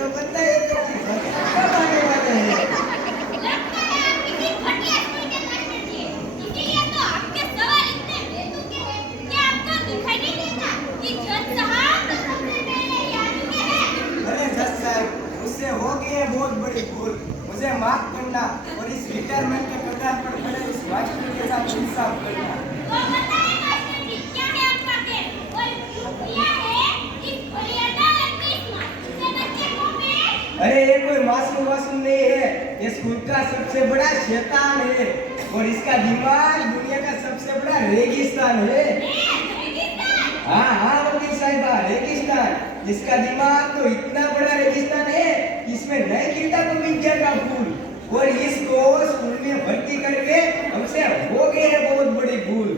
तो बताइए तो कब आने वाले हैं? लगता है आप किसी घटिया स्कूल के मास्टर जी हैं। इसीलिए तो आपके सवाल इतने बेतुके हैं कि आपको दिखाई नहीं देता कि जज साहब तो सबसे पहले ये आदमी है। अरे जज साहब, मुझसे हो गई है बहुत बड़ी भूल। मुझे माफ करना और इस रिटायरमेंट के कगार पर खड़े इस मास्टर के साथ इंसाफ करना। तो बताएं मास्टर जी, क्या है आपका केस और क्यों किया है इस बड़ी अदालत में इस मासूम से बच्चे को पेश? अरे ये कोई मासूम वासूम नहीं है, ये स्कूल का सबसे बड़ा शैतान है और इसका दिमाग दुनिया का सबसे बड़ा रेगिस्तान है। रेगिस्तान? हाँ वकील साहिबा, रेगिस्तान। इसका दिमाग तो इतना बड़ा रेगिस्तान है कि इसमें नहीं खिलता कोई विज्ञान का फूल। और इसको स्कूल में भर्ती करके हमसे हो गई है बहुत बड़ी भूल।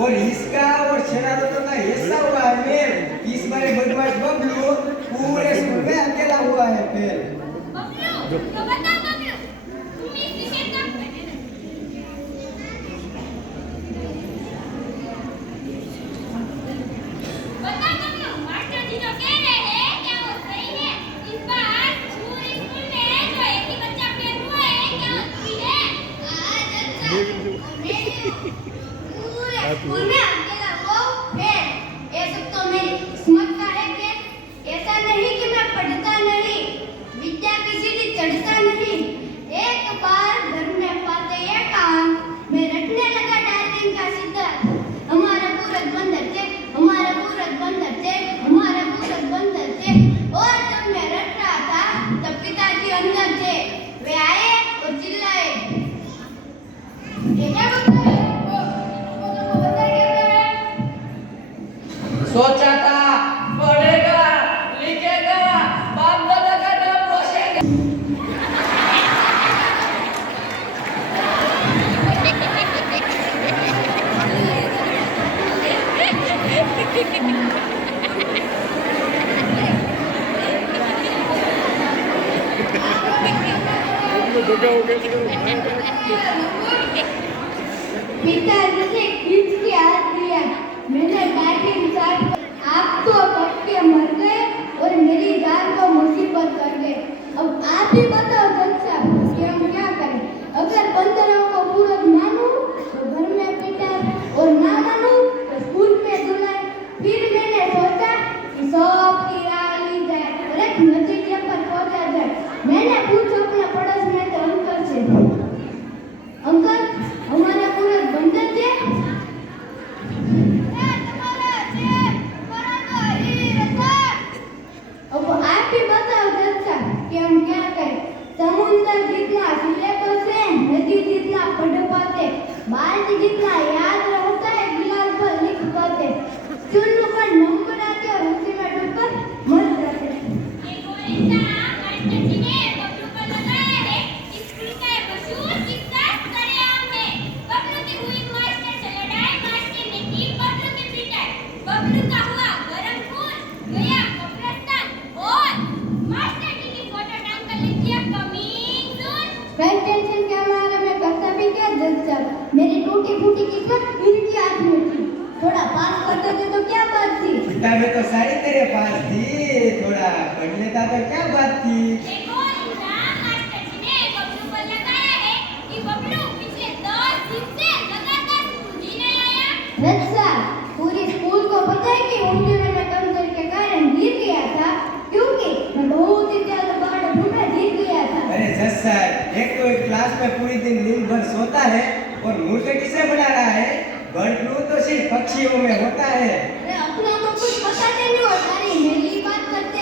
और इसका और शरारतों का ऐसा हुआ है मेल, इस बारे बदमाश बबलू पूरे स्कूल में अकेला हुआ है फेल। बबलू, तो बताओ बबलू, तुम इस विषय का बताओ बबलू, मास्टर जी जो कह रहे हैं क्या वो सही है? इस बार पूरे स्कूल में जो एक ही बच्चा फेल हुआ है, क्या वो सही है? आज अच्छा पूरे स्कूल में अकेला वो फेल। ये सब तो मेरी किस्मत का है कि ऐसा नहीं कि मैं पढ़ता नहीं, विद्या की सीढ़ी चढ़ता नहीं। एक बार घर में पाते ये काम, मैं रटने लगा डार्विन का सिद्धांत। हमारा पूरक बंदर थे, हमारा पूरक बंदर थे, हमारा पूरक बंदर थे। और जब मैं रट रहा था तब पिताजी अंदर थे। वे आए और चिल्लाए, ये क्या बता रहे हो? वो बता क्या रहे हैं? सोचा था पढ़ेगा लिखेगा बाप दादा का नाम रोशेगा। पिताजी ने खींच के हाथ दिया। मैंने डार्विन साहब, आप तो पक्के मर गए और मेरी जान को मुसीबत कर गए। अब आप ही बताओ जज साहब कि हम क्या करें? अगर बंदरों को पूरक मानूं तो घर में पिटाए और ना मानूं तो स्कूल में धुलाए। फिर मैंने सोचा कि सबकी राह ली जाए और एक नतीजे पर पहुंचा जाए। मैंने पूछा अपने पड़ोस में तो अंकल से, अंकल हमारा पूरक बंदर थे? अब आप ही बताओ जज साहब कि हम क्या करें? समुद्र जितना सिलेबस है, नदी जितना पढ़ पाते, बाल्टी जितना याद रहता है, गिलास पर लिख पाते, चुल्लू पर नंबर आते और उसी में डूबकर मर जाते। ये गोलिंदा मास्टर जी ने बबलू पर लगाया है। स्कूल का ये मशहूर किस्सा सरेआम है। बबलू की हुई मास्टर से लड़ाई, मास्टर ने की बबलू की पिटाई। बबलू का हुआ गरम खून, गया कब्रिस्तान और मास्टर जी की फोटो टांग कर लिख दिया कमिंग सून। मैं टेंशन के मारे में करता भी क्या जज साहब, मेरी टूटी फूटी किस्मत इनकी हाथ में थी। थोड़ा पास कर देते तो क्या बात थी? किताबें तो सारी तेरे पास थी, थोड़ा पढ़ लेता तो क्या बात थी। देखो इल्जाम मास्टर जी ने बबलू पर लगाया है कि बबलू पिछले 10 दिन से लगातार स्कूल ही नहीं आया। जज साहब, पूरी स्कूल को पता है कि उन दिनों में कमजोरी के कारण गिर गया था, क्योंकि मैं बहुत ही ज्यादा बाहर घूमे गिर गया था। अरे जज साहब, एक तो एक क्लास में पूरी दिन भर सोता है और मूर्ख किसे बना रहा है? बर्ड फ्लू तो सिर्फ पक्षियों में होता है। अरे अपना तो कुछ पता नहीं और सारी मेरी बात करते।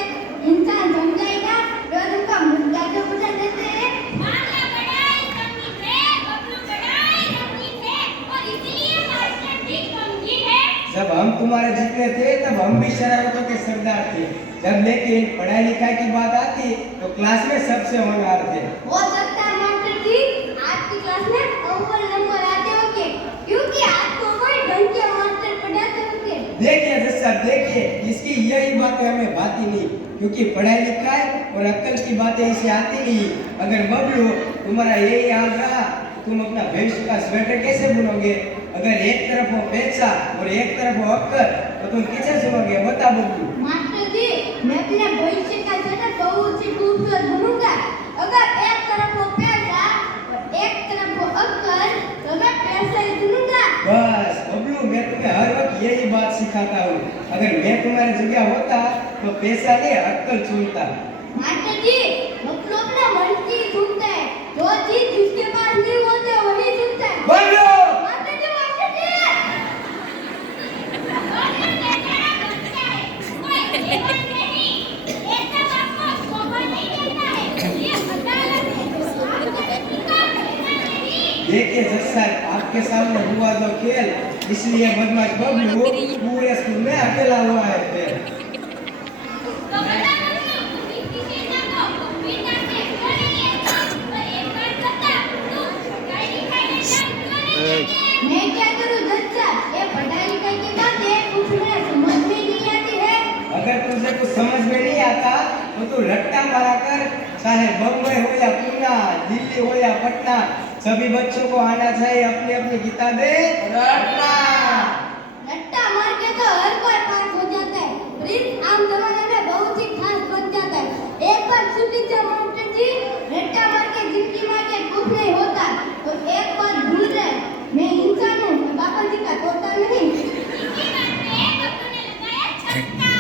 इंसान समझाएगा रोज उनका मुद्दा तो बता देते हैं। मामला बड़ा ही संगीन है, बबलू बड़ा ही रंगीन है और इसलिए मास्टर जी गमगीन है। जब हम तुम्हारे जितने थे तब हम भी शरारतों के सरदार थे। जब लेकिन पढ़ाई लिखाई की बात आती तो क्लास में सबसे होनहार थे। हो सकता है मास्टर जी आपकी क्लास में अव्वल नंबर आते होंगे, क्योंकि आपको कोई ढंग के मास्टर पढ़ाते होंगे। देखिए जज साहब, देखिए इसकी यही बातें हमें भाती नहीं, क्योंकि पढ़ाई लिखाई और अक्ल की बातें इसे आती नहीं। अगर बबलू तुम्हारा यही हाल रहा, तुम अपना भविष्य का स्वेटर कैसे बुनोगे? अगर एक तरफ हो पैसा और एक तरफ हो अक्ल तो तुम किसे सुनोगे? बता बबलू। मास्टर जी मैं अपने भविष्य का स्वेटर बहुत सी तुम्हारी जगह होता तो पैसा नहीं अक्कल चुनता। मास्टर जी, बबलू अपने मन की सुनता है, जो चीज जिसके पास नहीं होते वही सुनता है। बबलू मास्टर जी, मास्टर जी। बबलू बेचारा बच्चा है, कोई जीवन नहीं, ऐसा बात को खबर नहीं देता है, ये अदालत है, आपको इसका कहना नहीं। देखिए जज साहब, आपके सामने हुआ जो खेल, इसलिए बदमाश बबलू पूरे स्कूल में अकेला हुआ है फिर। तो बता बबलू, इसकी सेना को बिना से करेंगे, तो एक बार बता, तू पढ़ाई लिखाई में ध्यान क्यों नहीं देते? मैं क्या करूं जज साहब, ये पढ़ाई लिखाई की बातें कुछ मेरे समझ में नहीं आती है। अगर तुझे कुछ समझ में नहीं आता तो तू रट्टा मारा कर, चाहे बम्बई हो या पूना, दिल्ली हो या पटना, सभी बच्चों को आना चाहिए अपनी अपनी किताबें रटना। रट्टा मार के तो हर कोई पास हो जाता है, प्रिंस आम जमाने में बहुत ही खास बन जाता है। एक बार छुट्टी से मास्टर जी, रट्टा मार के जिंदगी में के कुछ नहीं होता, तो एक बात भूल गए, मैं इंसान हूँ, मैं बाबा जी का तोता नहीं। इसी बात पे बब्लू ने लगाया छक्का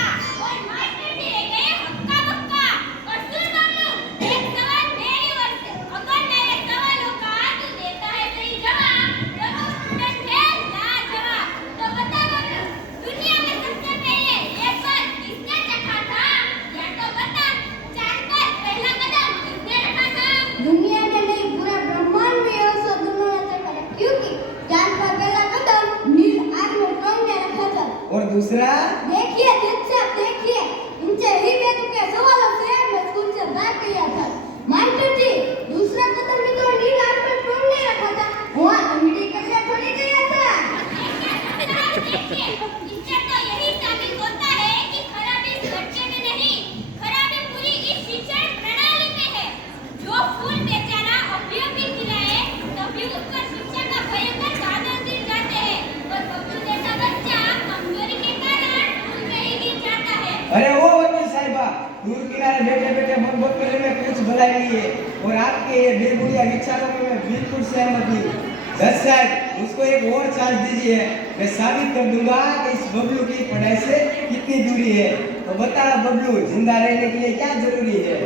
और मास्टर जी रह गए हक्का बक्का। और सुन बब्लू, एक सवाल मेरी ओर से, अगर मेरे सवालों का तू देता है सही जवाब, तो तू स्टूडेंट है लाजवाब। तो बता बब्लू, दुनिया में सबसे पहले ये फल किसने चखा था? या तो बता, चांद पर पहला कदम किसने रखा था? दुनिया में नहीं, पूरा ब्रह्मांड में ऐसा दुनिया ने चखा है, क्योंकि चांद पर पहला कदम नील आर्मस्ट्रांग ने रखा था। और दूसरा, देखिए जज साहब, देखिए, इनसे ही बेतुके के सवालों से मैं स्कूल से भाग गया था। मास्टर जी, दूसरा कदम भी तो नील आर्मस्ट्रांग ने रखा था, वहाँ अंगड़ी करने थोड़ी गया था। देखिए, इससे तो यही साबित होता है कि खराबी इस बच्चे में नहीं, खराबी पूरी इस शिक्षण प्रणाली में है। जो फूल बेचारा अभी अभी खिलाए, तभी उस पर शिक्षा का भयंकर बादल गिर जाते हैं, और बबलू जैसा बच्चा कमजोरी के कारण फूल में ही गिर जाता है। अरे ओ वकील साहिबा, दूर किनारे बैठे बैठे मन बोल कर मैं कुछ भलाई नहीं है, और आपके ये बेबुनिया विचारों में मैं बिल्कुल सहमत नहीं। जज साहब, उसको एक और चांस दीजिए, मैं साबित कर दूंगा कि इस बबलू की पढ़ाई से कितनी दूरी है। तो बता बबलू, जिंदा रहने के लिए क्या जरूरी है?